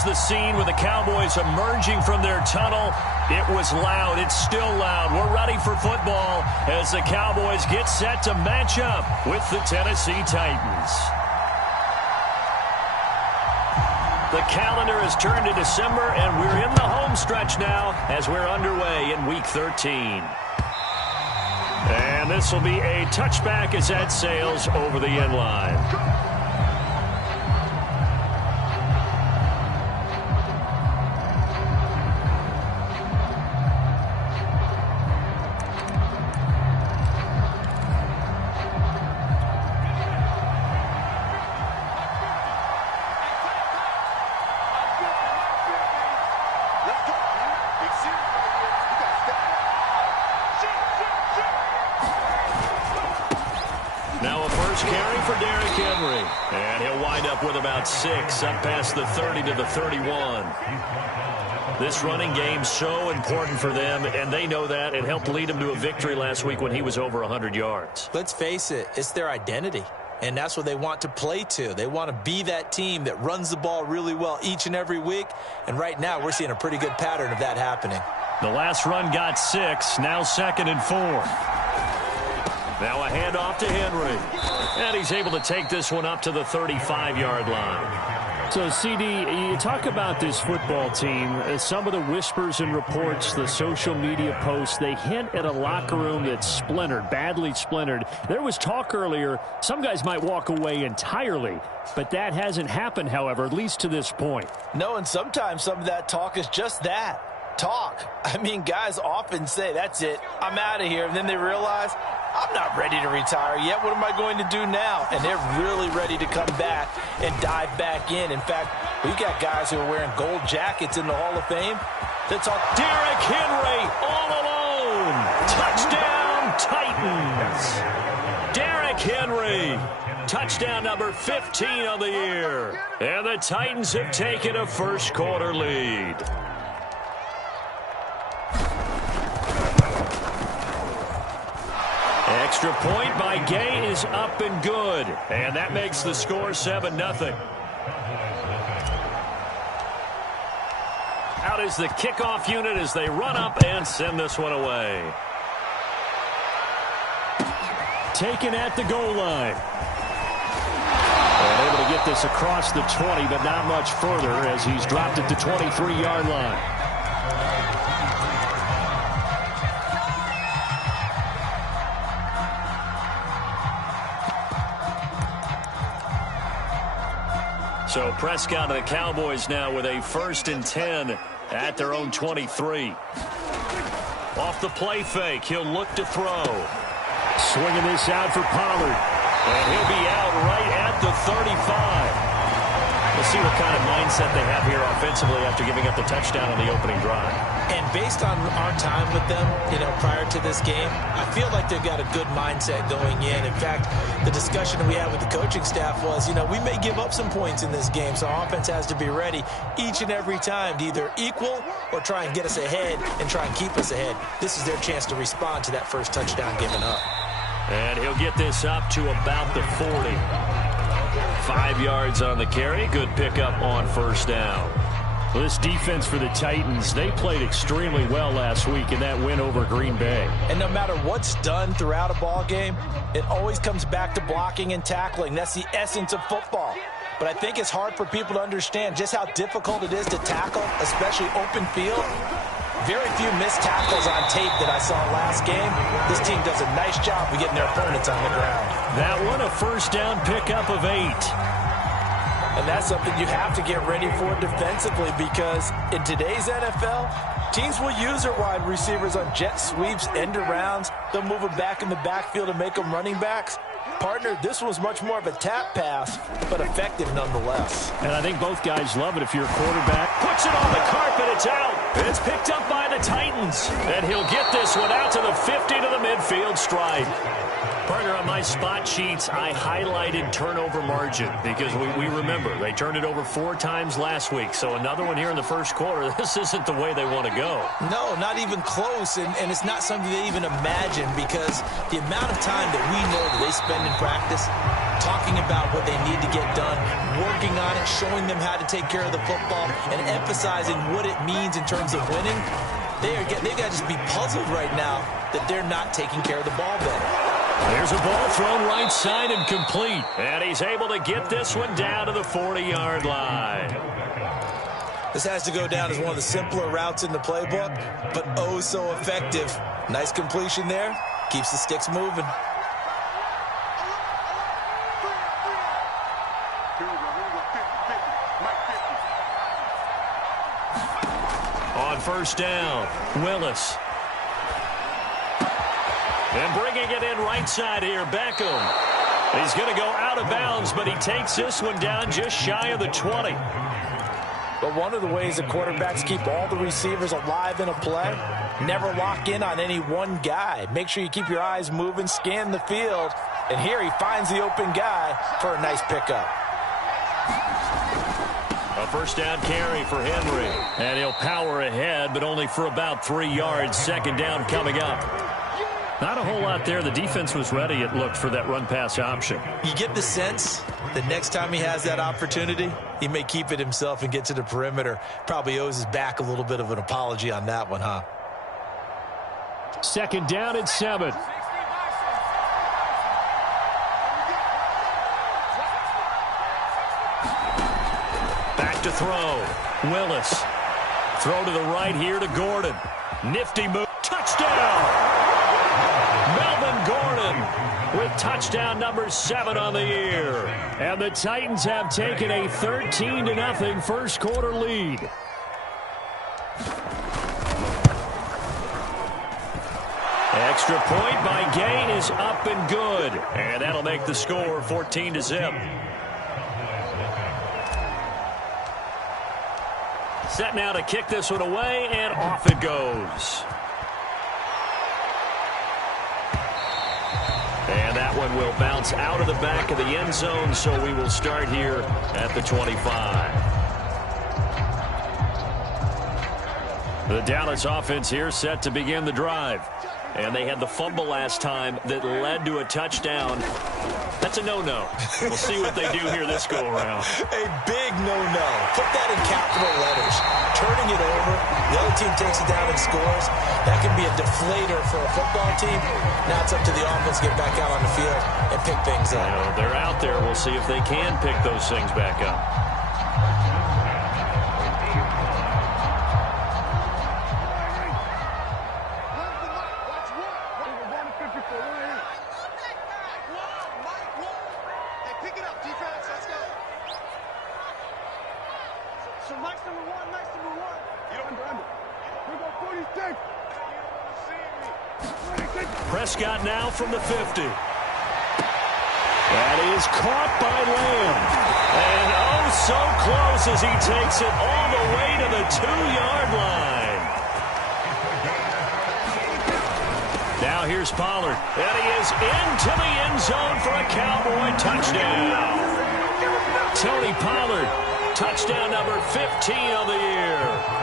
was the scene with the Cowboys emerging from their tunnel. It was loud. It's still loud. We're ready for football as the Cowboys get set to match up with the Tennessee Titans. The calendar has turned to December, and we're in the home stretch now as we're underway in Week 13. And this will be a touchback as that sails over the end line. Now a first carry for Derrick Henry. And he'll wind up with about 6, up past the 30 to the 31. This running game's so important for them, and they know that. It helped lead them to a victory last week when he was over 100 yards. Let's face it, it's their identity. And that's what they want to play to. They want to be that team that runs the ball really well each and every week. And right now, we're seeing a pretty good pattern of that happening. The last run got 6, now 2nd and 4. Now a handoff to Henry. And he's able to take this one up to the 35-yard line. So, CD, you talk about this football team, some of the whispers and reports, the social media posts, they hint at a locker room that's splintered, badly splintered. There was talk earlier, some guys might walk away entirely, but that hasn't happened, however, at least to this point. No, and sometimes some of that talk is just that. Talk. I mean, guys often say, that's it, I'm out of here. And then they realize, I'm not ready to retire yet. What am I going to do now? And they're really ready to come back and dive back in. In fact, we've got guys who are wearing gold jackets in the Hall of Fame. That's all. Derrick Henry all alone. Touchdown, Titans. Derrick Henry. Touchdown number 15 of the year. And the Titans have taken a first quarter lead. Extra point by Gay is up and good. And that makes the score 7-0. Out is the kickoff unit as they run up and send this one away. Taken at the goal line. And able to get this across the 20, but not much further as he's dropped it to 23-yard line. So Prescott and the Cowboys now with a 1st and 10 at their own 23. Off the play fake, he'll look to throw. Swinging this out for Pollard. And he'll be out right at the 35. We'll see what kind of mindset they have here offensively after giving up the touchdown on the opening drive. And based on our time with them, prior to this game, I feel like they've got a good mindset going in. In fact, the discussion that we had with the coaching staff was, we may give up some points in this game, so our offense has to be ready each and every time to either equal or try and get us ahead and try and keep us ahead. This is their chance to respond to that first touchdown given up. And he'll get this up to about the 40. 5 yards on the carry. Good pickup on first down. Well, this defense for the Titans, they played extremely well last week in that win over Green Bay. And no matter what's done throughout a ball game, it always comes back to blocking and tackling. That's the essence of football. But I think it's hard for people to understand just how difficult it is to tackle, especially open field. Very few missed tackles on tape that I saw last game. This team does a nice job of getting their opponents on the ground. That one, a first down pickup of 8. And that's something you have to get ready for defensively because in today's NFL, teams will use their wide receivers on jet sweeps, end arounds. They'll move them back in the backfield and make them running backs. Partner, this was much more of a tap pass, but effective nonetheless. And I think both guys love it if you're a quarterback. Puts it on the carpet, it's out. It's picked up by the Titans. And he'll get this one out to the 50 to the midfield stride. Partner, on my spot sheets, I highlighted turnover margin because we remember they turned it over 4 times last week. So another one here in the first quarter. This isn't the way they want to go. No, not even close. And it's not something they even imagine because the amount of time that we know that they spend in practice, talking about what they need to get done, working on it, showing them how to take care of the football, and emphasizing what it means in terms of winning. They've got to just be puzzled right now that they're not taking care of the ball better. There's a ball thrown right side and complete. And he's able to get this one down to the 40-yard line. This has to go down as one of the simpler routes in the playbook, but oh so effective. Nice completion there. Keeps the sticks moving. On first down, Willis. And bringing it in right side here, Beckham. He's going to go out of bounds, but he takes this one down just shy of the 20. But one of the ways that quarterbacks keep all the receivers alive in a play, never lock in on any one guy. Make sure you keep your eyes moving, scan the field, and here he finds the open guy for a nice pickup. A first down carry for Henry. And he'll power ahead, but only for about 3 yards. Second down coming up. Not a whole lot there. The defense was ready, it looked, for that run-pass option. You get the sense that next time he has that opportunity, he may keep it himself and get to the perimeter. Probably owes his back a little bit of an apology on that one, huh? Second down and 7. Back to throw. Willis. Throw to the right here to Gordon. Nifty move. Touchdown! Melvin Gordon with touchdown number 7 on the year. And the Titans have taken a 13-0 first quarter lead. Extra point by Gay is up and good. And that'll make the score 14-0. Set now to kick this one away, and off it goes. And that one will bounce out of the back of the end zone, so we will start here at the 25. The Dallas offense here set to begin the drive. And they had the fumble last time that led to a touchdown. That's a no-no. We'll see what they do here this go-around. A big no-no. Put that in capital letters. Turning it over, the other team takes it down and scores. That can be a deflator for a football team. Now it's up to the offense to get back out on the field and pick things up. You know, they're out there. We'll see if they can pick those things back up. Prescott now from the 50. That is caught by Lamb. And oh, so close as he takes it all the way to the 2-yard line. Now here's Pollard. And he is into the end zone for a Cowboy touchdown. Tony Pollard, touchdown number 15 of the year.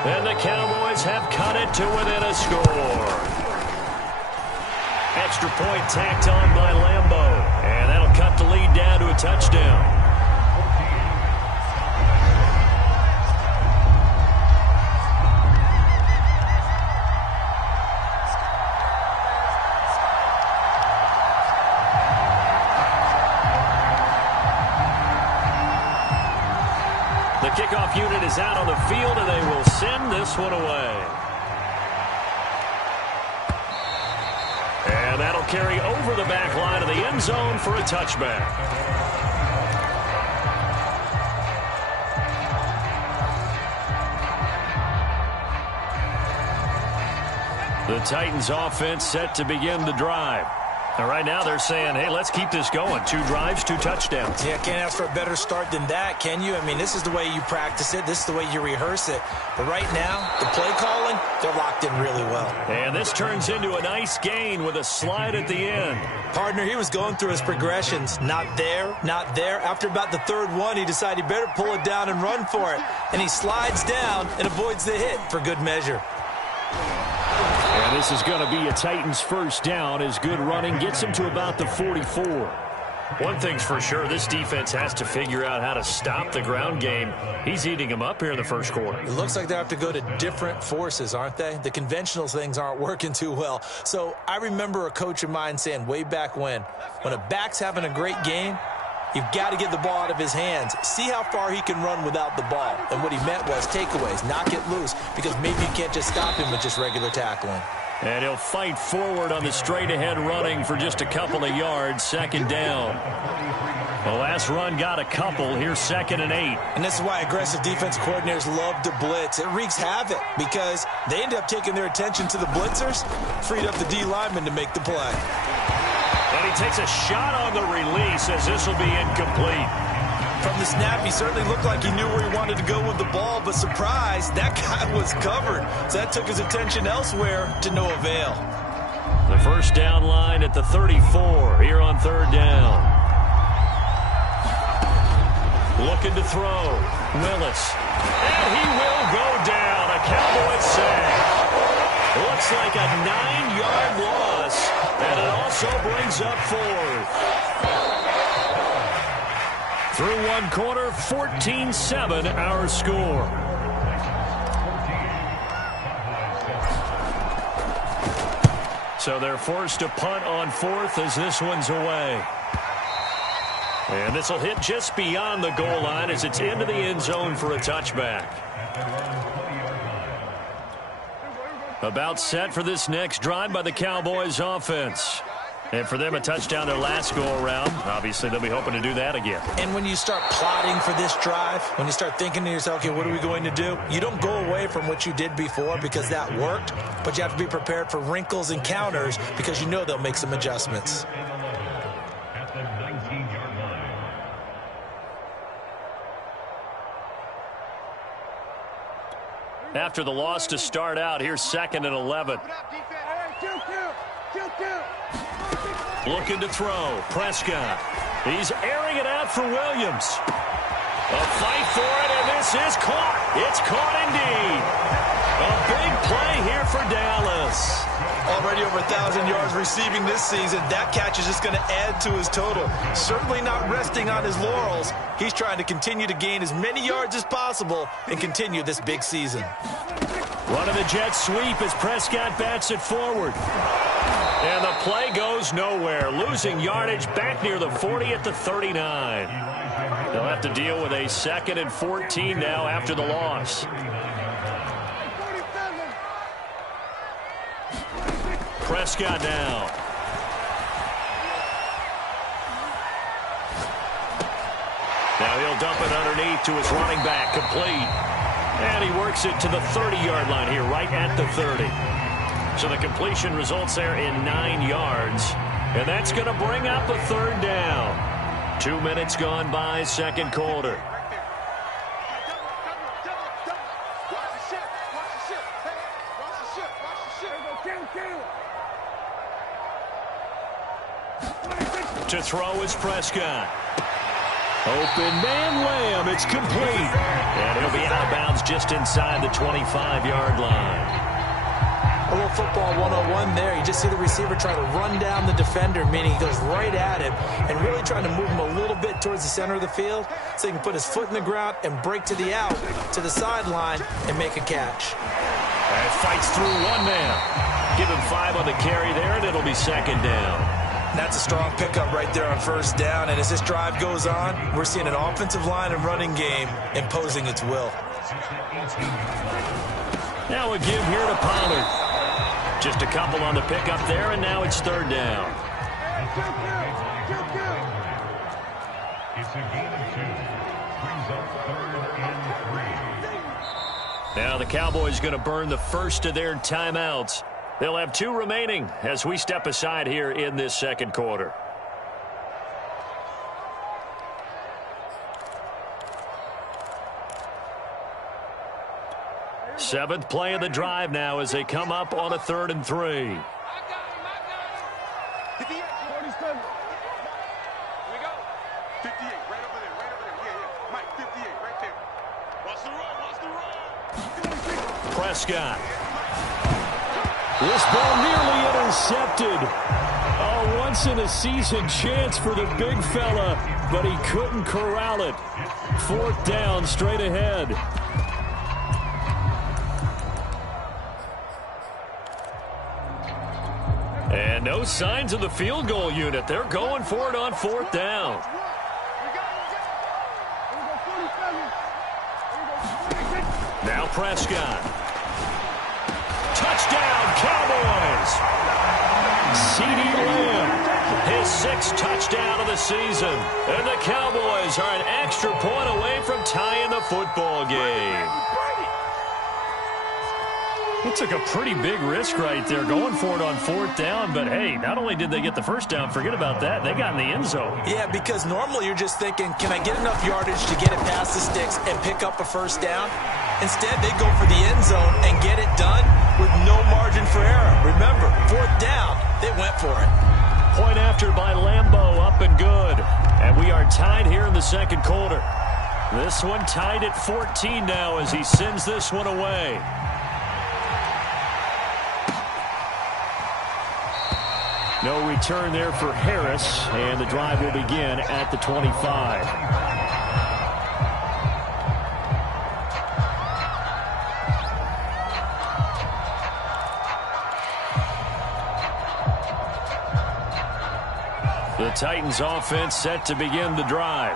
And the Cowboys have cut it to within a score. Extra point tacked on by Lambo. And that'll cut the lead down to a touchdown. The kickoff unit is out on the field, and they will send this one away. And that'll carry over the back line of the end zone for a touchback. The Titans offense set to begin the drive. And right now they're saying, hey, let's keep this going. 2 drives, 2 touchdowns. Yeah, can't ask for a better start than that, can you? I mean, this is the way you practice it. This is the way you rehearse it. But right now, the play calling, they're locked in really well. And this turns into a nice gain with a slide at the end. Partner, he was going through his progressions. Not there, not there. After about the 3rd one, he decided he better pull it down and run for it. And he slides down and avoids the hit for good measure. And this is going to be a Titans first down as good running gets him to about the 44. One thing's for sure, this defense has to figure out how to stop the ground game. He's eating them up here in the first quarter. It looks like they have to go to different forces, aren't they? The conventional things aren't working too well. So I remember a coach of mine saying way back when a back's having a great game, you've got to get the ball out of his hands. See how far he can run without the ball. And what he meant was takeaways, knock it loose, because maybe you can't just stop him with just regular tackling. And he'll fight forward on the straight-ahead running for just a couple of yards, second down. The last run got a couple. Here's 2nd and 8. And this is why aggressive defensive coordinators love to blitz. It wreaks havoc because they end up taking their attention to the blitzers, freed up the D lineman to make the play. And he takes a shot on the release as this will be incomplete. From the snap, he certainly looked like he knew where he wanted to go with the ball, but surprise, that guy was covered. So that took his attention elsewhere to no avail. The first down line at the 34 here on 3rd down. Looking to throw. Willis. And he will go down. A Cowboys sack. Looks like a 9-yard loss. And it also brings up 4th. Through one quarter, 14-7 our score. So they're forced to punt on 4th as this one's away. And this will hit just beyond the goal line as it's into the end zone for a touchback. About set for this next drive by the Cowboys offense. And for them, a touchdown their last go-around. Obviously, they'll be hoping to do that again. And when you start plotting for this drive, when you start thinking to yourself, okay, what are we going to do? You don't go away from what you did before because that worked, but you have to be prepared for wrinkles and counters because you know they'll make some adjustments. After the loss to start out, here's 2nd and 11. Looking to throw. Prescott. He's airing it out for Williams. A fight for it, and this is caught. It's caught indeed. A big play here for Dallas. Already over 1,000 yards receiving this season. That catch is just going to add to his total. Certainly not resting on his laurels. He's trying to continue to gain as many yards as possible and continue this big season. Running the jet sweep as Prescott bats it forward. And the play goes nowhere. Losing yardage back near the 40 at the 39. They'll have to deal with a 2nd and 14 now after the loss. Prescott now. Now he'll dump it underneath to his running back, complete. And he works it to the 30-yard line here, right at the 30. So the completion results there in 9 yards. And that's going to bring up a 3rd down. 2 minutes gone by, second quarter. To throw is Prescott. Open man Lamb. It's complete. And he'll be out of bounds just inside the 25-yard line. A little football 101 there. You just see the receiver try to run down the defender, meaning he goes right at him and really trying to move him a little bit towards the center of the field so he can put his foot in the ground and break to the out, to the sideline, and make a catch. And fights through one man. Give him 5 on the carry there, and it'll be 2nd down. That's a strong pickup right there on 1st down. And as this drive goes on, we're seeing an offensive line and running game imposing its will. Now a give here to Pollard. Just a couple on the pickup there, and now it's 3rd down. It's a gain of 2. Brings up 3rd and 3. Now the Cowboys going to burn the first of their timeouts. They'll have 2 remaining as we step aside here in this second quarter. Seventh play of the drive now as they come up on a 3rd and 3. Prescott. This ball nearly intercepted. A once-in-a-season chance for the big fella, but he couldn't corral it. 4th down, straight ahead. And no signs of the field goal unit. They're going for it on 4th down. Now Prescott. Touchdown, Cowboys! CeeDee Lamb, his 6th touchdown of the season. And the Cowboys are an extra point away from tying the football game. It took a pretty big risk right there going for it on 4th down. But, hey, not only did they get the first down, forget about that, they got in the end zone. Yeah, because normally you're just thinking, can I get enough yardage to get it past the sticks and pick up a first down? Instead, they go for the end zone and get it done with no margin for error. Remember, 4th down, they went for it. Point after by Lambeau, up and good. And we are tied here in the second quarter. This one tied at 14 now as he sends this one away. No return there for Harris, and the drive will begin at the 25. The Titans offense set to begin the drive.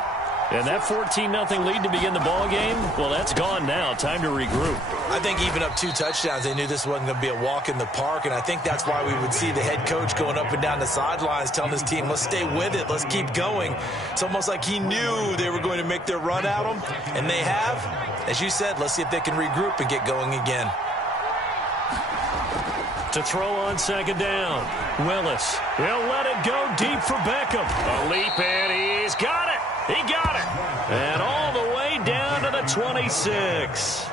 And that 14-0 lead to begin the ball game, well, that's gone now. Time to regroup. I think even up 2 touchdowns, they knew this wasn't going to be a walk in the park, and I think that's why we would see the head coach going up and down the sidelines telling his team, let's stay with it, let's keep going. It's almost like he knew they were going to make their run at him, and they have. As you said, let's see if they can regroup and get going again. To throw on 2nd down, Willis. He'll let it go deep for Beckham. A leap, and he's got it. He got it. And all the way down to the 26.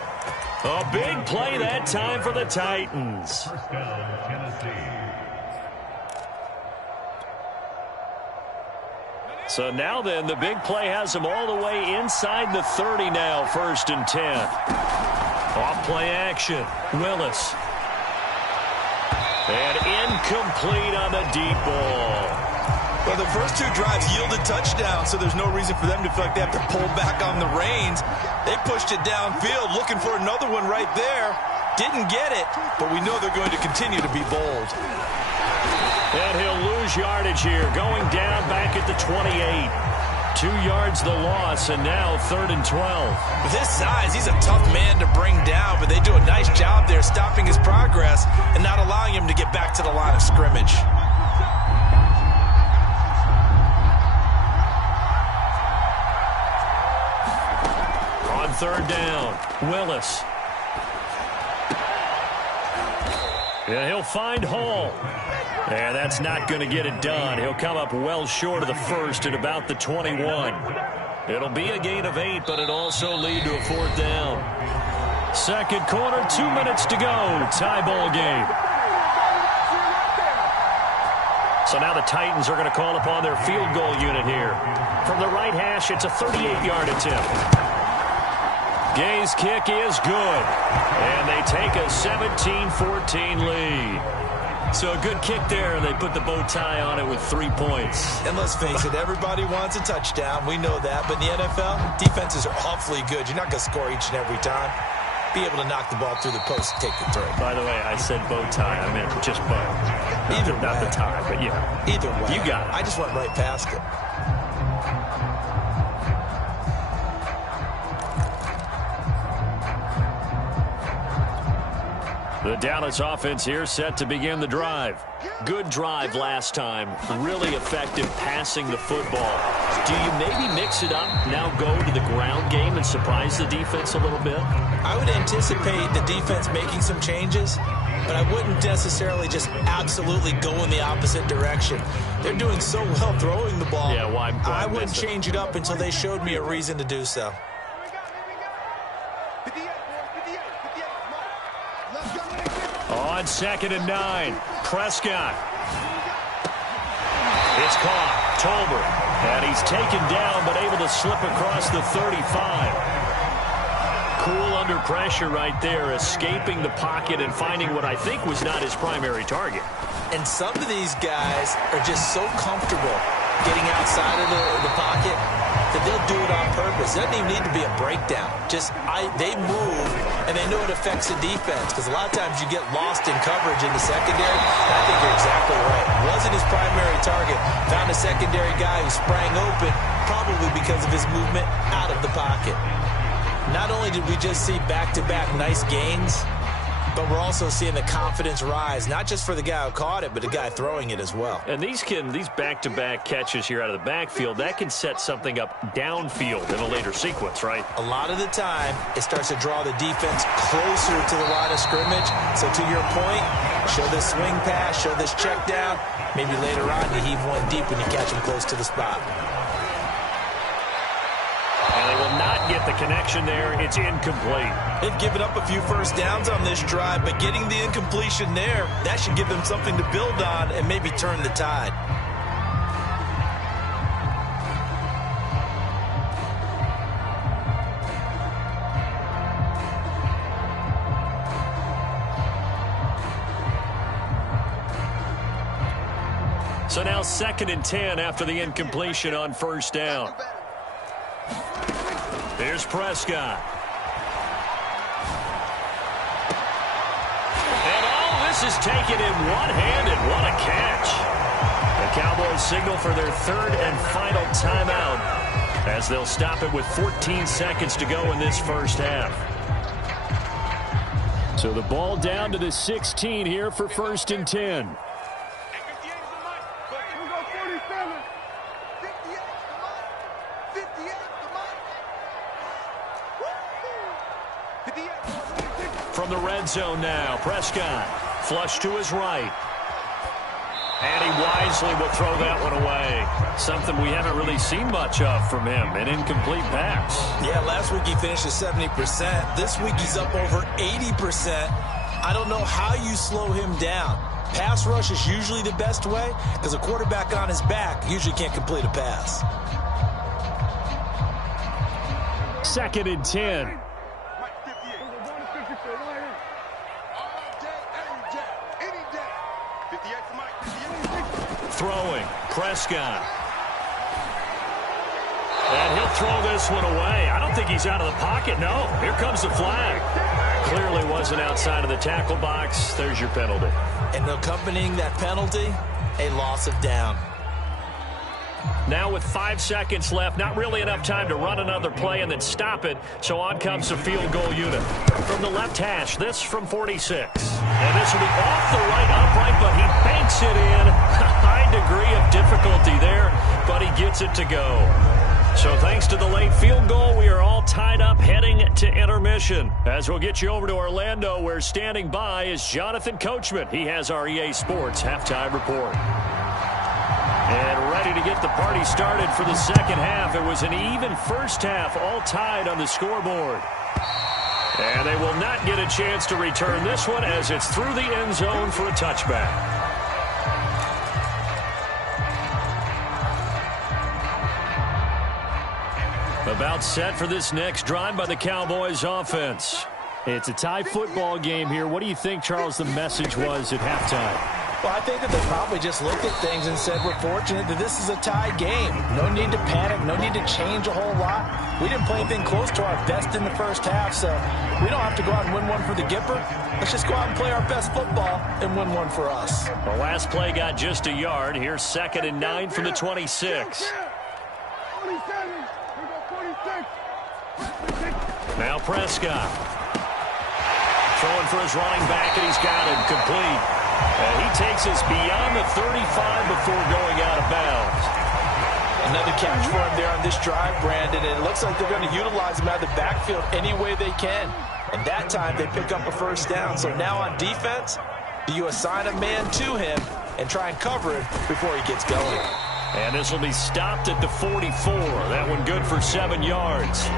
A big play that time for the Titans. So now then, the big play has them all the way inside the 30 now, 1st and 10. Off play action, Willis. And incomplete on the deep ball. Well, the first 2 drives yielded touchdowns, so there's no reason for them to feel like they have to pull back on the reins. They pushed it downfield, looking for another one right there. Didn't get it, but we know they're going to continue to be bold. And he'll lose yardage here, going down back at the 28. 2 yards the loss, and now 3rd and 12. With his size, he's a tough man to bring down, but they do a nice job there stopping his progress and not allowing him to get back to the line of scrimmage. On 3rd down, Willis. And he'll find Hall. And that's not going to get it done. He'll come up well short of the 1st at about the 21. It'll be a gain of 8, but it'll also lead to a 4th down. Second quarter, 2 minutes to go. Tie ball game. So now the Titans are going to call upon their field goal unit here. From the right hash, it's a 38-yard attempt. Gay's kick is good. And they take a 17-14 lead. So a good kick there, and they put the bow tie on it with 3 points. And let's face it, everybody wants a touchdown. We know that. But in the NFL, defenses are awfully good. You're not going to score each and every time. Be able to knock the ball through the post and take the throw. By the way, I said bow tie. I meant just bow. Not the tie, but yeah. Either way. You got it. I just went right past it. The Dallas offense here set to begin the drive. Good drive last time. Really effective passing the football. Do you maybe mix it up, now go to the ground game and surprise the defense a little bit? I would anticipate the defense making some changes, but I wouldn't necessarily just absolutely go in the opposite direction. They're doing so well throwing the ball. Yeah, why I wouldn't change it up until they showed me a reason to do so. On 2nd and 9, Prescott. It's caught. Tolbert. And he's taken down but able to slip across the 35. cool under pressure right there, escaping the pocket and finding what I think was not his primary target. And some of these guys are just so comfortable getting outside of the pocket that they'll do it on purpose. It doesn't even need to be a breakdown. They move, and they know it affects the defense, because a lot of times you get lost in coverage in the secondary. I think you're exactly right. Wasn't his primary target. Found a secondary guy who sprang open, probably because of his movement out of the pocket. Not only did we just see back-to-back nice gains, but we're also seeing the confidence rise, not just for the guy who caught it, but the guy throwing it as well. And these back-to-back catches here out of the backfield, that can set something up downfield in a later sequence, right? A lot of the time, it starts to draw the defense closer to the line of scrimmage. So to your point, show this swing pass, show this check down. Maybe later on you heave one deep when you catch him close to the spot. And they will not get the connection there. It's incomplete. They've given up a few first downs on this drive, but getting the incompletion there, that should give them something to build on and maybe turn the tide. So now 2nd and 10 after the incompletion on first down. Here's Prescott. And this is taken in one-handed. What a catch. The Cowboys signal for their 3rd and final timeout as they'll stop it with 14 seconds to go in this first half. So the ball down to the 16 here for 1st and 10. From the red zone now, Prescott flush to his right. And he wisely will throw that one away. Something we haven't really seen much of from him, an incomplete pass. Yeah, last week he finished at 70%. This week he's up over 80%. I don't know how you slow him down. Pass rush is usually the best way, because a quarterback on his back usually can't complete a pass. 2nd and 10. Throwing, Prescott. And he'll throw this one away. I don't think he's out of the pocket. No, here comes the flag. Clearly wasn't outside of the tackle box. There's your penalty. And accompanying that penalty, a loss of down. Now with 5 seconds left, not really enough time to run another play and then stop it. So on comes the field goal unit. From the left hash, this from 46. And this will be off the right upright, but he banks it in. High degree of difficulty there, but he gets it to go. So thanks to the late field goal, we are all tied up heading to intermission. As we'll get you over to Orlando, where standing by is Jonathan Coachman. He has our EA Sports halftime report. And ready to get the party started for the second half. It was an even first half, all tied on the scoreboard. And they will not get a chance to return this one as it's through the end zone for a touchback. About set for this next drive by the Cowboys offense. It's a tie football game here. What do you think, Charles, the message was at halftime? Well, I think that they probably just looked at things and said, we're fortunate that this is a tie game. No need to panic. No need to change a whole lot. We didn't play anything close to our best in the first half, so we don't have to go out and win one for the Gipper. Let's just go out and play our best football and win one for us. The last play got just a yard. Here's 2nd and 9 from the 26. Now Prescott. Throwing for his running back, and he's got him complete. And he takes us beyond the 35 before going out of bounds. Another catch for him there on this drive, Brandon, and it looks like they're going to utilize him out of the backfield any way they can. And that time they pick up a first down. So now on defense, do you assign a man to him and try and cover it before he gets going? And this will be stopped at the 44. That one good for 7 yards.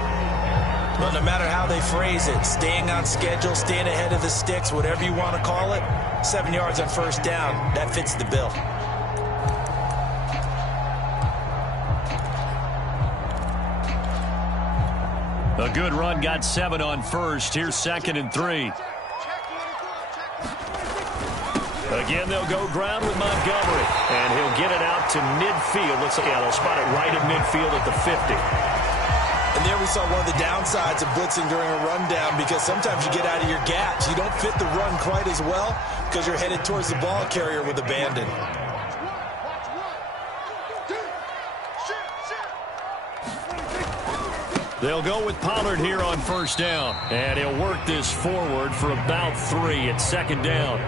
Well, no matter how they phrase it, staying on schedule, staying ahead of the sticks, whatever you want to call it, 7 yards on first down, that fits the bill. The A good run, got 7 on first. Here's 2nd and 3. Again, they'll go ground with Montgomery, and he'll get it out to midfield. Let's see, yeah, they'll spot it right at midfield at the 50. And there we saw one of the downsides of blitzing during a rundown, because sometimes you get out of your gaps. You don't fit the run quite as well because you're headed towards the ball carrier with abandon. They'll go with Pollard here on 1st down, and he'll work this forward for about 3 at 2nd down.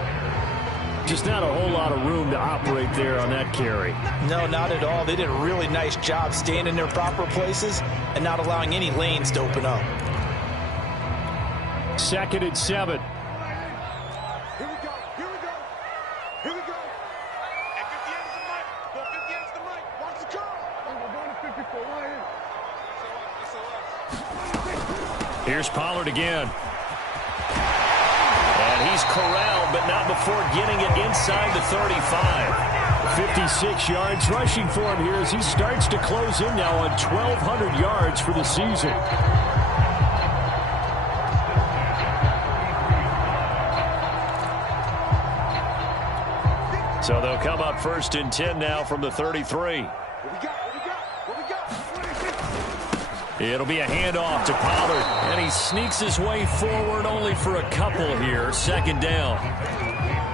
Just not a whole lot of room to operate there on that carry. No, not at all. They did a really nice job staying in their proper places and not allowing any lanes to open up. 2nd and 7. Here we go. Here we go. Here we go. At 50 ends the mic. Go 50 ends the mic. Watch the call. We're going to 54 right here. Here's Pollard again. And he's corralled, but not before getting it inside the 35. 56 yards rushing for him here as he starts to close in now on 1,200 yards for the season. So they'll come up 1st and 10 now from the 33. It'll be a handoff to Pollard, and he sneaks his way forward only for a couple here. 2nd down.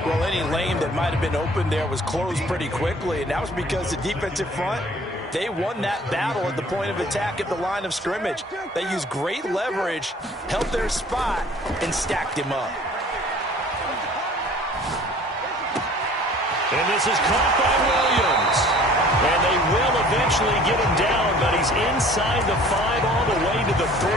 Well, any lane that might have been open there was closed pretty quickly, and that was because the defensive front, they won that battle at the point of attack at the line of scrimmage. They used great leverage, held their spot, and stacked him up. And this is caught by Williams. And they will eventually get him down, but he's inside the 5 all the way to the 3.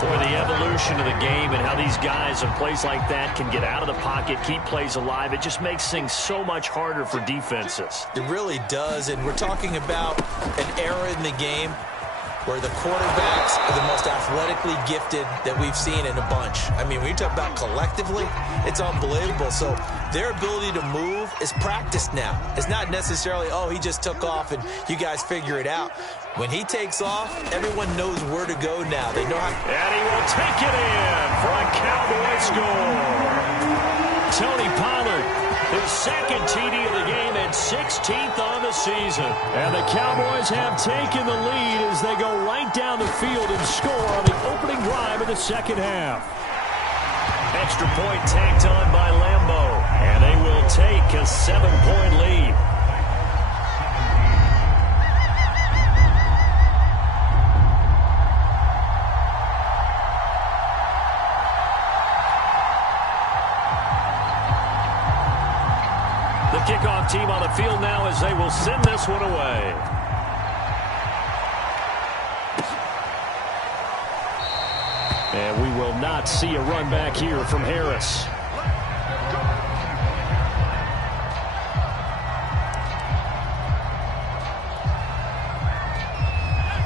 Boy, the evolution of the game and how these guys in plays like that can get out of the pocket, keep plays alive, it just makes things so much harder for defenses. It really does, and we're talking about an era in the game where the quarterbacks are the most athletically gifted that we've seen in a bunch. I mean, when you talk about collectively, it's unbelievable. So their ability to move is practiced now. It's not necessarily, oh, he just took off and you guys figure it out. When he takes off, everyone knows where to go now. They know how. And he will take it in for a Cowboy score. Tony Pollard, his 2nd TD of the game and 16th on the season. And the Cowboys have taken the lead as they go right down the field and score on the opening drive of the 2nd half. Extra point tacked on by Lambeau, and they will take a 7-point lead. The kickoff team on the field now as they will send this one away. And we will not see a run back here from Harris.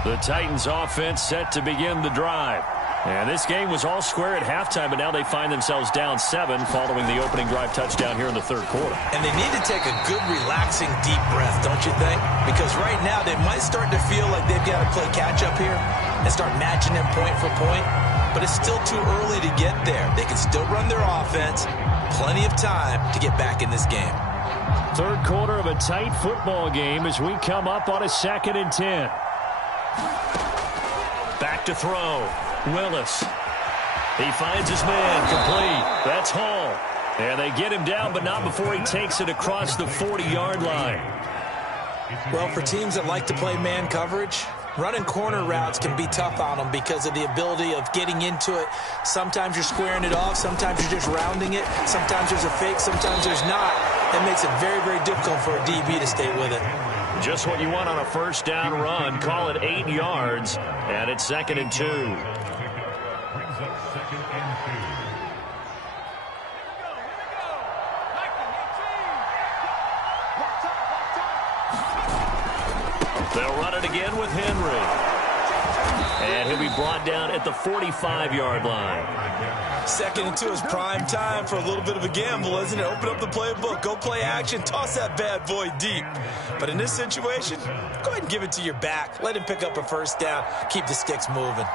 The Titans offense set to begin the drive. And this game was all square at halftime, but now they find themselves down 7 following the opening drive touchdown here in the 3rd quarter. And they need to take a good, relaxing, deep breath, don't you think? Because right now they might start to feel like they've got to play catch-up here and start matching them point for point. But it's still too early to get there. They can still run their offense. Plenty of time to get back in this game. 3rd quarter of a tight football game as we come up on a 2nd and 10. Back to throw. Willis. He finds his man complete. That's Hall. And they get him down, but not before he takes it across the 40-yard line. Well, for teams that like to play man coverage, running corner routes can be tough on them because of the ability of getting into it. Sometimes you're squaring it off. Sometimes you're just rounding it. Sometimes there's a fake. Sometimes there's not. That makes it very, very difficult for a DB to stay with it. Just what you want on a 1st down run. Call it 8 yards, and it's 2nd and 2. They'll run it again with Henry. And he'll be brought down at the 45-yard line. 2nd and 2 is prime time for a little bit of a gamble, isn't it? Open up the playbook, go play action, toss that bad boy deep. But in this situation, go ahead and give it to your back. Let him pick up a first down. Keep the sticks moving.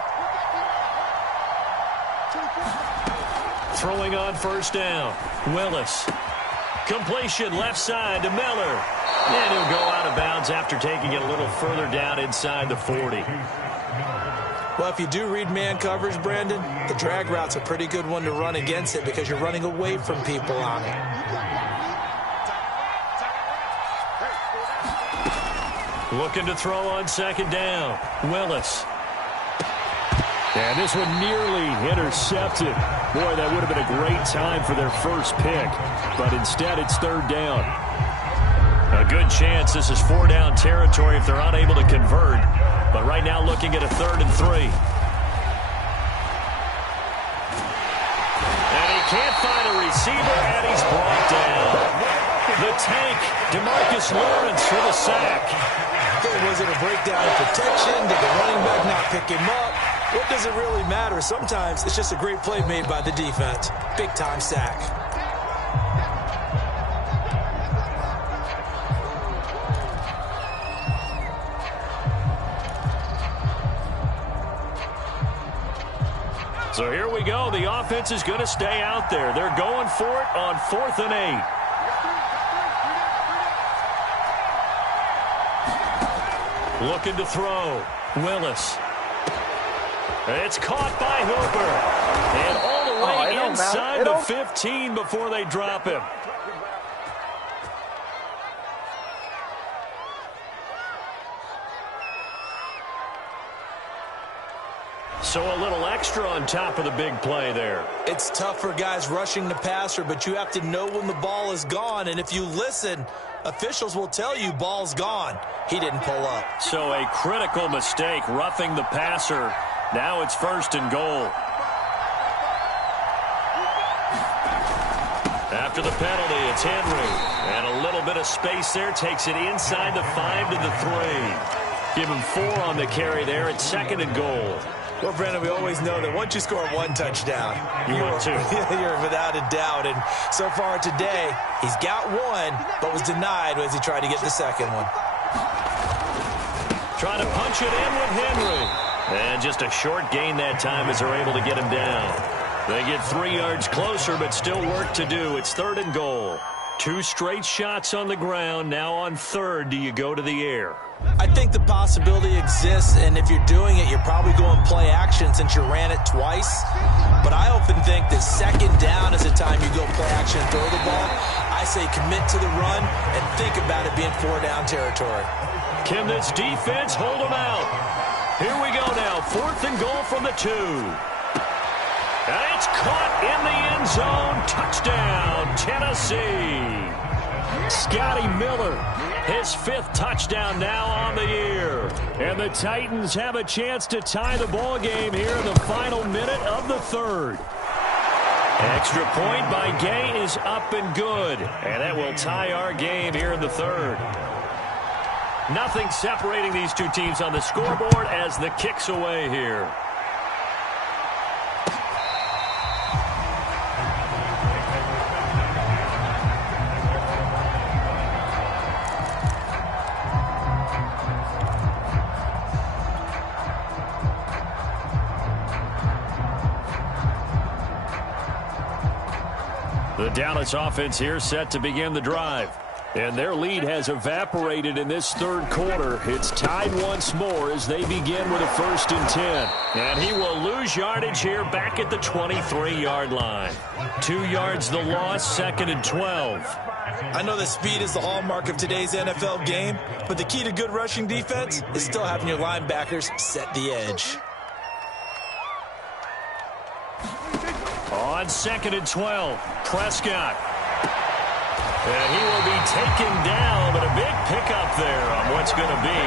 Throwing on first down, Willis. Completion left side to Miller. And he'll go out of bounds after taking it a little further down inside the 40. Well, if you do read man coverage, Brandon, the drag route's a pretty good one to run against it because you're running away from people on it. Looking to throw on second down, Willis. And this one nearly intercepted. Boy, that would have been a great time for their first pick. But instead, it's third down. A good chance this is 4-down territory if they're unable to convert. But right now looking at a 3rd and 3. And he can't find a receiver, and he's brought down. The tank, DeMarcus Lawrence for the sack. Was it a breakdown in protection? Did the running back not pick him up? What does it really matter? Sometimes it's just a great play made by the defense. Big-time sack. So here we go. The offense is going to stay out there. They're going for it on 4th and 8. Looking to throw. Willis. It's caught by Hooper. And all the way inside the 15 before they drop him. So a little extra on top of the big play there. It's tough for guys rushing the passer, but you have to know when the ball is gone. And if you listen, officials will tell you ball's gone. He didn't pull up. So a critical mistake, roughing the passer. Now it's 1st and goal. After the penalty, it's Henry. And a little bit of space there. Takes it inside the 5 to the 3. Give him 4 on the carry there. It's 2nd and goal. Well, Brandon, we always know that once you score 1 touchdown, you're without a doubt. And so far today, he's got 1, but was denied as he tried to get the second one. Trying to punch it in with Henry. And just a short gain that time as they're able to get him down. They get 3 yards closer, but still work to do. It's 3rd and goal. 2 straight shots on the ground. Now on 3rd, do you go to the air? I think the possibility exists, and if you're doing it, you're probably going play action since you ran it twice. But I often think that 2nd down is the time you go play action and throw the ball. I say commit to the run and think about it being 4-down territory. Can this defense hold them out? Here we go now. 4th and goal from the 2. And it's caught in the end zone. Touchdown, Tennessee. Scotty Miller, his 5th touchdown now on the year. And the Titans have a chance to tie the ball game here in the final minute of the 3rd. Extra point by Gay is up and good. And that will tie our game here in the 3rd. Nothing separating these two teams on the scoreboard as the kick's away here. The Dallas offense here set to begin the drive. And their lead has evaporated in this 3rd quarter. It's tied once more as they begin with a 1st and 10. And he will lose yardage here back at the 23-yard line. 2 yards the loss, 2nd and 12. I know that speed is the hallmark of today's NFL game, but the key to good rushing defense is still having your linebackers set the edge. On 2nd and 12, Prescott. And he will be taken down, but a big pickup there on what's going to be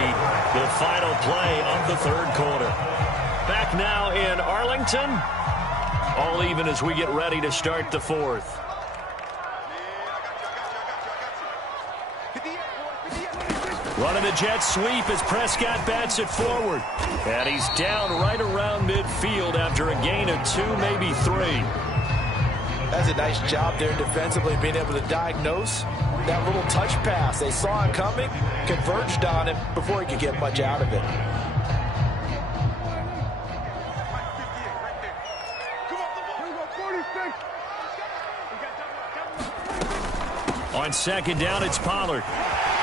the final play of the 3rd quarter. Back now in Arlington. All even as we get ready to start the 4th. Running the jet sweep as Prescott bats it forward. And he's down right around midfield after a gain of 2, maybe 3. That's a nice job there defensively, being able to diagnose that little touch pass. They saw him coming, converged on him before he could get much out of it. On second down, it's Pollard.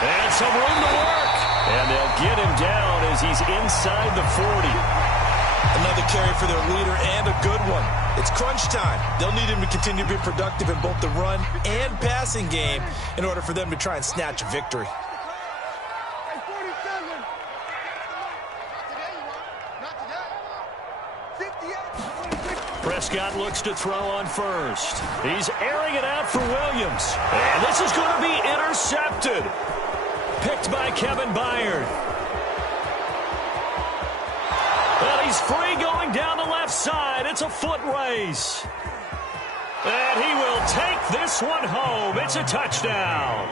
And some room to work. And they'll get him down as he's inside the 40. Another carry for their leader and a good one. It's crunch time. They'll need him to continue to be productive in both the run and passing game in order for them to try and snatch a victory. Prescott looks to throw on first. He's airing it out for Williams. And this is going to be intercepted. Picked by Kevin Byard. Well, he's free going down the left side. It's a foot race. And he will take this one home. It's a touchdown.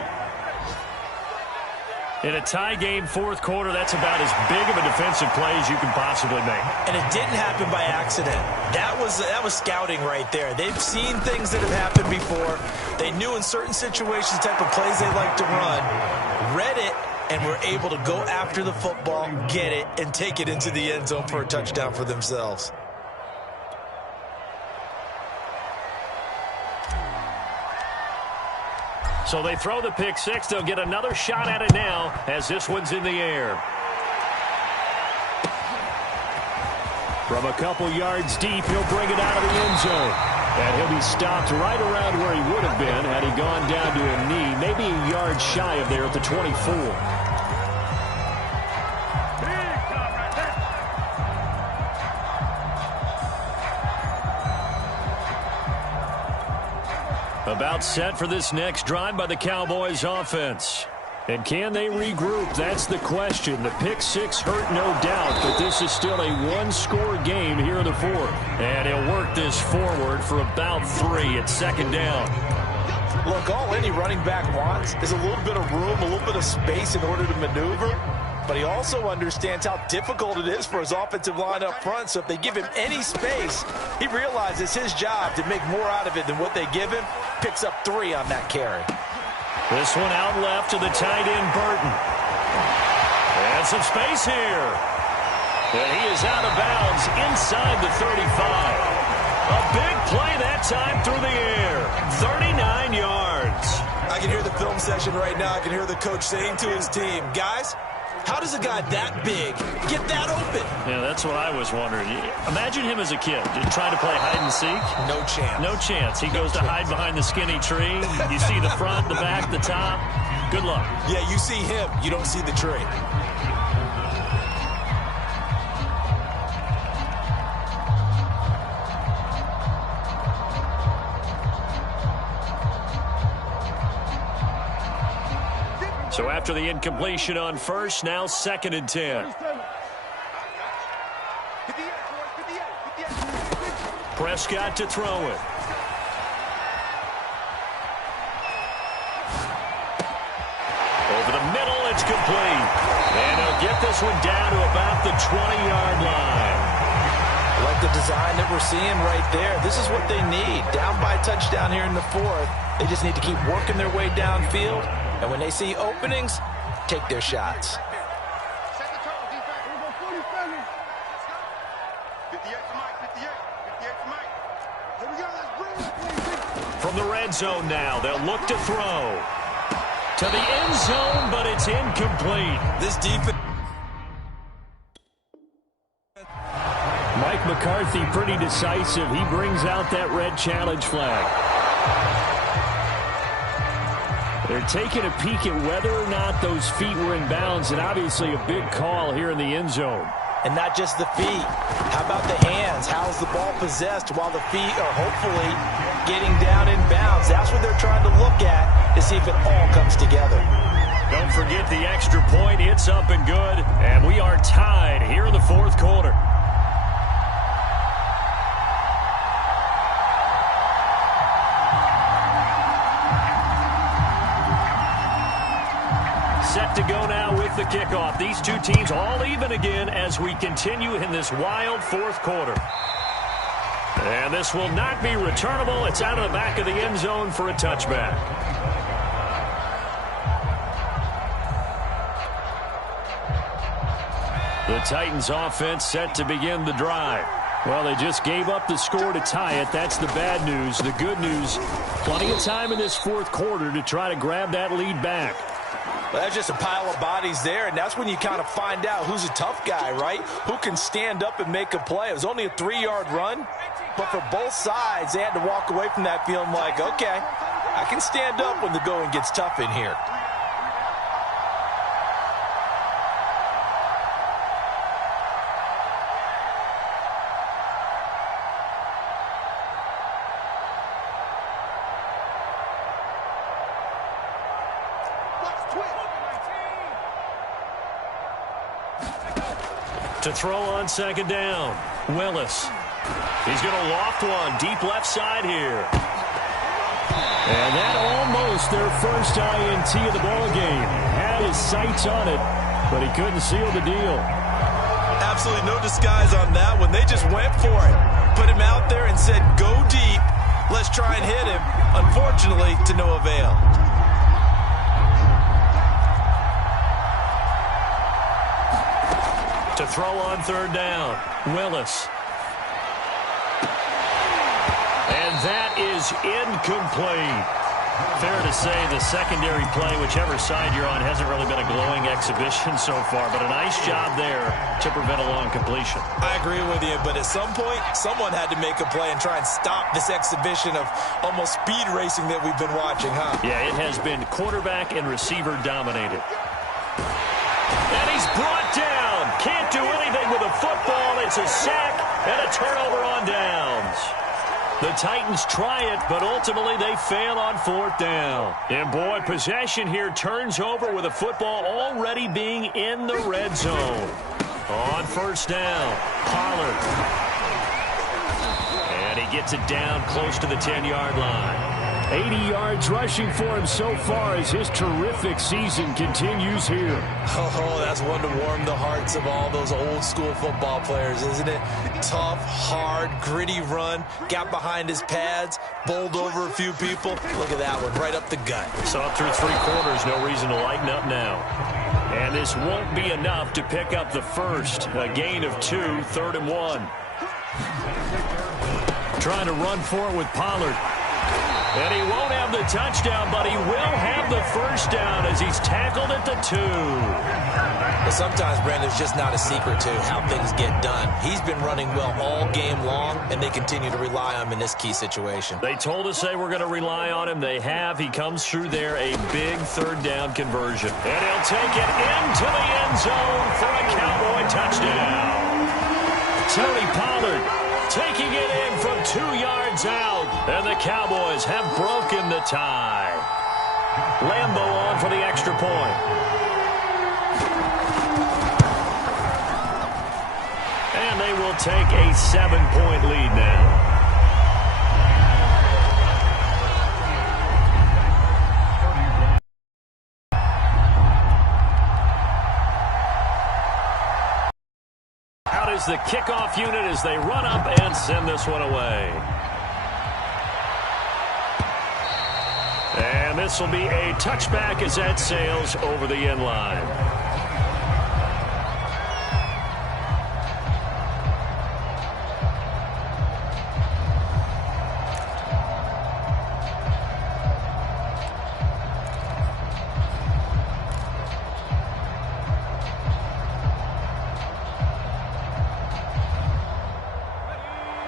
In a tie game fourth quarter, that's about as big of a defensive play as you can possibly make. And it didn't happen by accident. That was scouting right there. They've seen things that have happened before. They knew in certain situations the type of plays they like to run, read it, and were able to go after the football, get it, and take it into the end zone for a touchdown for themselves. So they throw the pick six. They'll get another shot at it now as this one's in the air. From a couple yards deep, he'll bring it out of the end zone. And he'll be stopped right around where he would have been had he gone down to a knee, maybe a yard shy of there at the 24. About set for this next drive by the Cowboys offense. And can they regroup? That's the question. The pick six hurt, no doubt, but this is still a one-score game here in the fourth. And he'll work this forward for about 3 at second down. Look, all any running back wants is a little bit of room, a little bit of space in order to maneuver. But he also understands how difficult it is for his offensive line up front. So if they give him any space, he realizes his job to make more out of it than what they give him. Picks up 3 on that carry. This one out left to the tight end, Burton. And some space here. And he is out of bounds inside the 35. A big play that time through the air. 39 yards. I can hear the film session right now. I can hear the coach saying to his team, guys, how does a guy that big get that open? Yeah, that's what I was wondering. Imagine him as a kid trying to play hide and seek. No chance. No chance. He goes to hide behind the skinny tree. You see the front, the back, the top. Good luck. Yeah, you see him. You don't see the tree. So after the incompletion on first, now second and 10. Prescott to throw it. Over the middle, it's complete. And he'll get this one down to about the 20-yard line. I like the design that we're seeing right there. This is what they need. Down by a touchdown here in the fourth. They just need to keep working their way downfield. And when they see openings, take their shots. From the red zone now, they'll look to throw. To the end zone, but it's incomplete. This defense. Mike McCarthy pretty decisive. He brings out that red challenge flag. They're taking a peek at whether or not those feet were in bounds, and obviously a big call here in the end zone. And not just the feet. How about the hands? How's the ball possessed while the feet are hopefully getting down in bounds? That's what they're trying to look at to see if it all comes together. Don't forget the extra point. It's up and good, and we are tied here in the fourth quarter. Set to go now with with the kickoff. These two teams all even again as we continue in this wild fourth quarter. And this will not be returnable. It's out of the back of the end zone for a touchback. The Titans offense set to begin the drive. Well, they just gave up the score to tie it. That's the bad news. The good news, plenty of time in this fourth quarter to try to grab that lead back. Well, that's just a pile of bodies there, and that's when you kind of find out who's a tough guy, right? Who can stand up and make a play. It was only a 3-yard run, but for both sides, they had to walk away from that feeling like, okay, I can stand up when the going gets tough in here. To throw on second down, Willis. He's going to loft one deep left side here. And that almost their first INT of the ball game. Had his sights on it, but he couldn't seal the deal. Absolutely no disguise on that one. They just went for it. Put him out there and said, go deep. Let's try and hit him. Unfortunately, to no avail. To throw on third down, Willis. And that is incomplete. Fair to say the secondary play, whichever side you're on, hasn't really been a glowing exhibition so far, but a nice job there to prevent a long completion. I agree with you, but at some point, someone had to make a play and try and stop this exhibition of almost speed racing that we've been watching, huh? Yeah, it has been quarterback and receiver dominated. And he's brought down. Can't do anything with a football. It's a sack and a turnover on downs. The Titans try it, but ultimately they fail on fourth down. And boy, possession here turns over with a football already being in the red zone. On first down, Pollard. And he gets it down close to the 10-yard line. 80 yards rushing for him so far as his terrific season continues here. Oh, that's one to warm the hearts of all those old school football players, isn't it? Tough, hard, gritty run, got behind his pads, bowled over a few people. Look at that one, right up the gut. Saw through three quarters, no reason to lighten up now. And this won't be enough to pick up the first. A gain of 2, 3rd and 1. Trying to run for it with Pollard. And he won't have the touchdown, but he will have the first down as he's tackled at the 2. But sometimes, Brandon, there's just not a secret to how things get done. He's been running well all game long, and they continue to rely on him in this key situation. They told us they were going to rely on him. They have. He comes through there, a big third down conversion. And he'll take it into the end zone for a Cowboy touchdown. Tony Pollard taking it in from 2 yards out. And the Cowboys have broken the tie. Lambeau on for the extra point. And they will take a 7-point lead now. Out is the kickoff unit as they run up and send this one away. And this will be a touchback as that sails over the end line.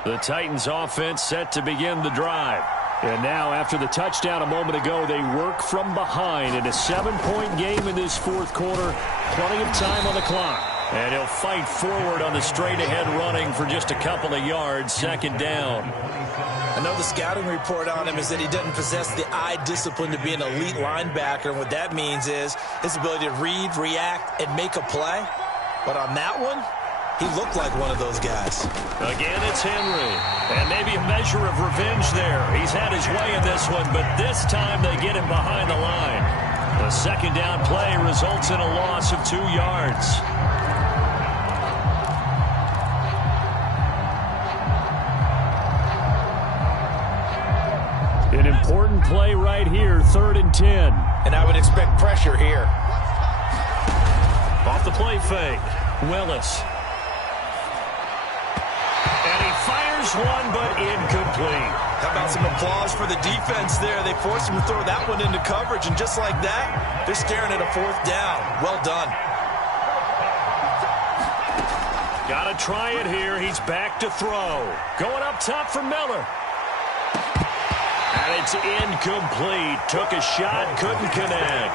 The Titans offense set to begin the drive. And now, after the touchdown a moment ago, they work from behind in a 7-point game in this fourth quarter. Plenty of time on the clock. And he'll fight forward on the straight-ahead running for just a couple of yards, second down. I know the scouting report on him is that he doesn't possess the eye discipline to be an elite linebacker. And what that means is his ability to read, react, and make a play. But on that one, he looked like one of those guys. Again, it's Henry. And maybe a measure of revenge there. He's had his way in this one, but this time they get him behind the line. The second down play results in a loss of 2 yards. An important play right here, 3rd and 10. And I would expect pressure here. Off the play fake, Willis. And he fires one, but incomplete. How about some applause for the defense there? They forced him to throw that one into coverage, and just like that, they're staring at a 4th down. Well done. Got to try it here. He's back to throw. Going up top for Miller. And it's incomplete. Took a shot, couldn't connect.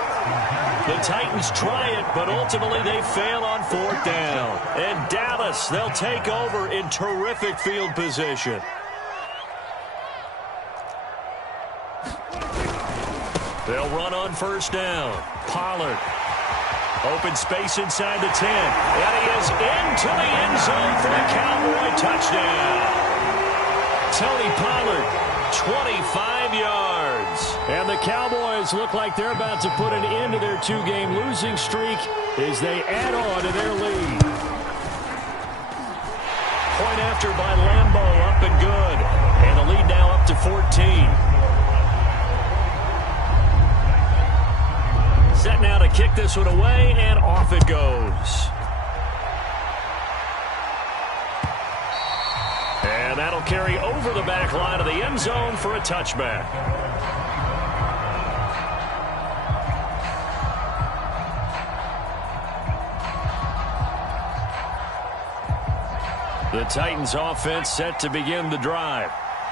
The Titans try it, but ultimately they fail on 4th down. And Dallas, they'll take over in terrific field position. They'll run on 1st down. Pollard. Open space inside the 10. And he is into the end zone for a Cowboy touchdown. Tony Pollard. 25 yards. And the Cowboys look like they're about to put an end to their 2-game losing streak as they add on to their lead. Point after by Lambeau, up and good. And the lead now up to 14. Set now to kick this one away, and off it goes. And that'll carry over the back line of the end zone for a touchback. The Titans offense set to begin the drive.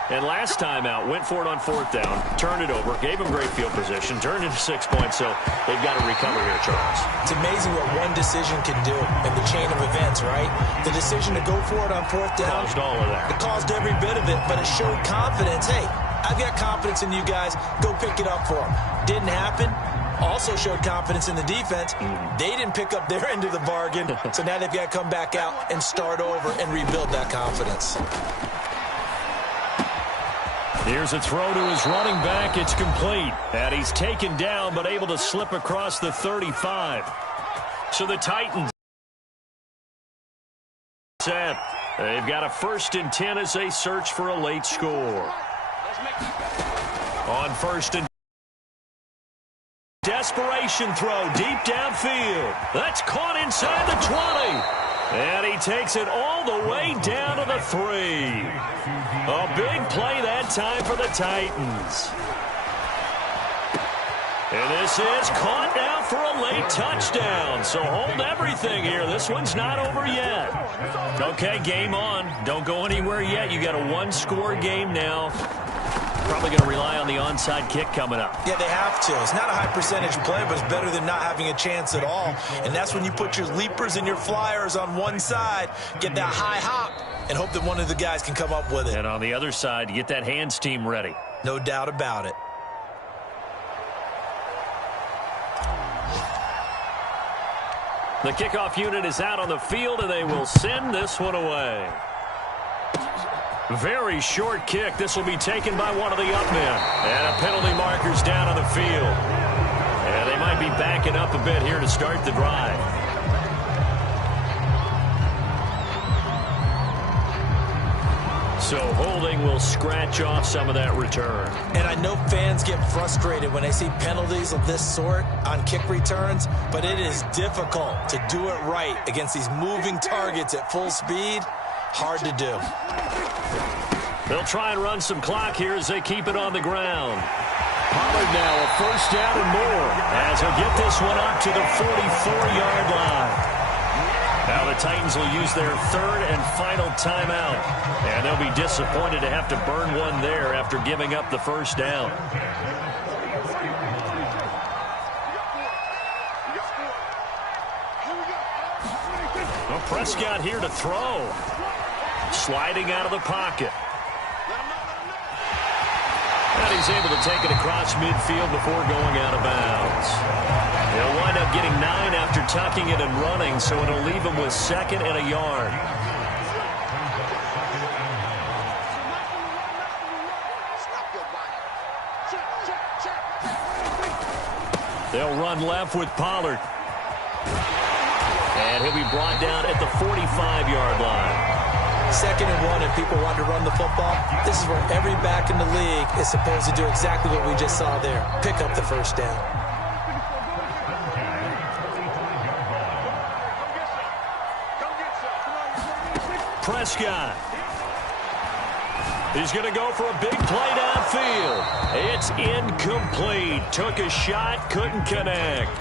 And last time out, went for it on 4th down, turned it over, gave them great field position, turned into 6 points, so they've got to recover here, Charles. It's amazing what one decision can do in the chain of events, right? The decision to go for it on 4th down. Caused all of that. It caused every bit of it, but it showed confidence. Hey, I've got confidence in you guys. Go pick it up for them. Didn't happen. Also showed confidence in the defense. They didn't pick up their end of the bargain, so now they've got to come back out and start over and rebuild that confidence. Here's a throw to his running back. It's complete. And he's taken down, but able to slip across the 35. So the Titans set. They've got a 1st and 10 as they search for a late score. On 1st and desperation throw deep downfield. That's caught inside the 20. And he takes it all the way down to the 3. A big play that time for the Titans. And this is caught now for a late touchdown. So hold everything here. This one's not over yet. Okay, game on. Don't go anywhere yet. You got a 1-score game now. Probably going to rely on the onside kick coming up. Yeah, they have to. It's not a high percentage play, but it's better than not having a chance at all. And that's when you put your leapers and your flyers on one side, get that high hop, and hope that one of the guys can come up with it. And on the other side, get that hands team ready. No doubt about it. The kickoff unit is out on the field, and they will send this one away. Very short kick. This will be taken by one of the up men. And a penalty marker's down on the field. And they might be backing up a bit here to start the drive. So holding will scratch off some of that return. And I know fans get frustrated when they see penalties of this sort on kick returns, but it is difficult to do it right against these moving targets at full speed. Hard to do. They'll try and run some clock here as they keep it on the ground. Pollard now a 1st down and more as he'll get this one up to the 44-yard line. Now the Titans will use their 3rd and final timeout. And they'll be disappointed to have to burn one there after giving up the 1st down. Well, Prescott here to throw. Sliding out of the pocket. And he's able to take it across midfield before going out of bounds. They'll wind up getting 9 after tucking it and running, so it'll leave him with 2nd and a yard. They'll run left with Pollard. And he'll be brought down at the 45-yard line. 2nd and 1, and people want to run the football. This is where every back in the league is supposed to do exactly what we just saw there. Pick up the first down. Prescott. He's going to go for a big play downfield. It's incomplete. Took a shot, couldn't connect.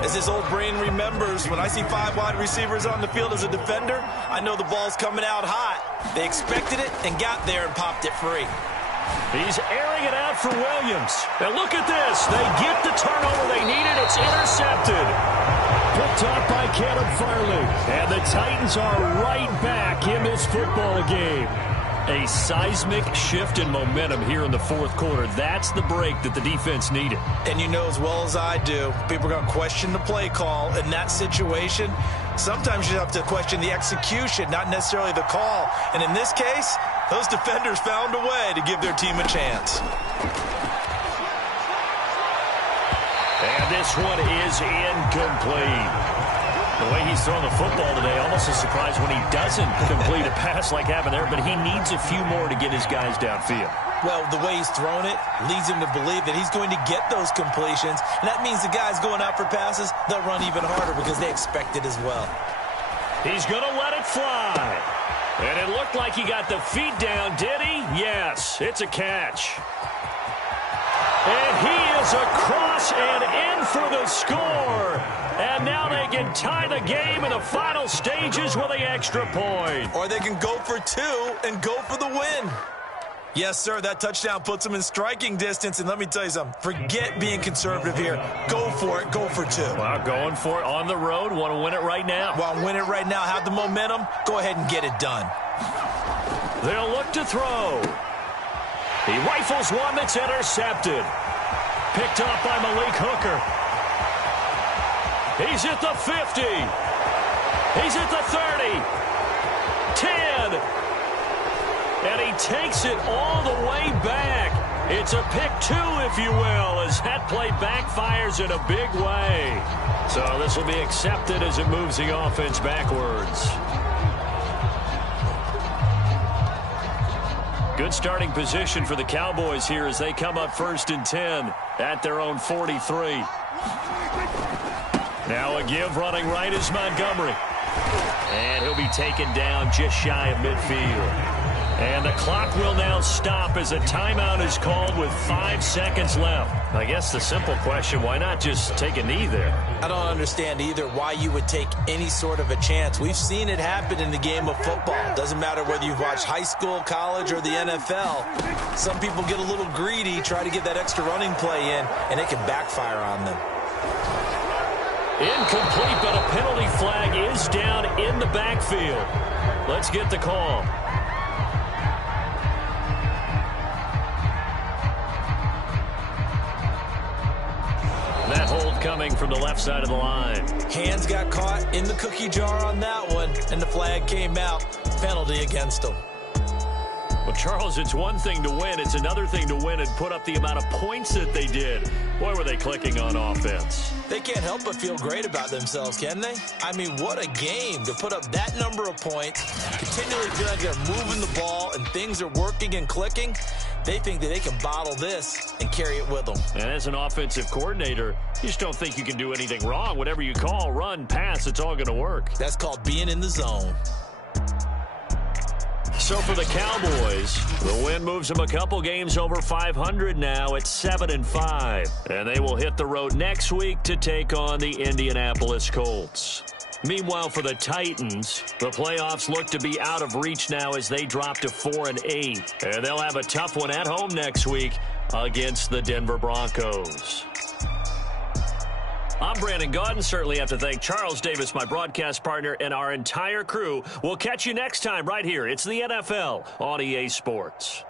As his old brain remembers, when I see 5 wide receivers on the field as a defender, I know the ball's coming out hot. They expected it and got there and popped it free. He's airing it out for Williams. And look at this. They get the turnover they needed. It's intercepted. Picked off by Caleb Farley. And the Titans are right back in this football game. A seismic shift in momentum here in the 4th quarter. That's the break that the defense needed. And you know as well as I do, people are going to question the play call in that situation. Sometimes you have to question the execution, not necessarily the call. And in this case, those defenders found a way to give their team a chance. And this one is incomplete. The way he's throwing the football today, almost a surprise when he doesn't complete a pass like happened there, but he needs a few more to get his guys downfield. Well, the way he's thrown it leads him to believe that he's going to get those completions, and that means the guys going out for passes, they'll run even harder because they expect it as well. He's going to let it fly. And it looked like he got the feet down, did he? Yes, it's a catch. And he is across and in for the score. And now they can tie the game in the final stages with the extra point. Or they can go for 2 and go for the win. Yes, sir, that touchdown puts them in striking distance. And let me tell you something, forget being conservative here. Go for it, go for 2. Well, going for it on the road. Want to win it right now. Want to win it right now, have the momentum, go ahead and get it done. They'll look to throw. He rifles one that's intercepted. Picked up by Malik Hooker. He's at the 50. He's at the 30. 10. And he takes it all the way back. It's a pick 2, if you will, as that play backfires in a big way. So this will be accepted as it moves the offense backwards. Good starting position for the Cowboys here as they come up 1st and 10 at their own 43. Now a give running right is Montgomery. And he'll be taken down just shy of midfield. And the clock will now stop as a timeout is called with 5 seconds left. I guess the simple question, why not just take a knee there? I don't understand either why you would take any sort of a chance. We've seen it happen in the game of football. Doesn't matter whether you've watched high school, college, or the NFL. Some people get a little greedy, try to get that extra running play in, and it can backfire on them. Incomplete, but a penalty flag is down in the backfield. Let's get the call. That hold coming from the left side of the line. Hands got caught in the cookie jar on that one, and the flag came out. Penalty against him. Well, Charles, it's one thing to win. It's another thing to win and put up the amount of points that they did. Boy, were they clicking on offense. They can't help but feel great about themselves, can they? I mean, what a game to put up that number of points, continually feel like they're moving the ball and things are working and clicking. They think that they can bottle this and carry it with them. And as an offensive coordinator, you just don't think you can do anything wrong. Whatever you call, run, pass, it's all going to work. That's called being in the zone. So for the Cowboys, the win moves them a couple games over 500 now at 7-5. And they will hit the road next week to take on the Indianapolis Colts. Meanwhile, for the Titans, the playoffs look to be out of reach now as they drop to 4-8. And they'll have a tough one at home next week against the Denver Broncos. I'm Brandon Gaudin. Certainly have to thank Charles Davis, my broadcast partner, and our entire crew. We'll catch you next time right here. It's the NFL on EA Sports.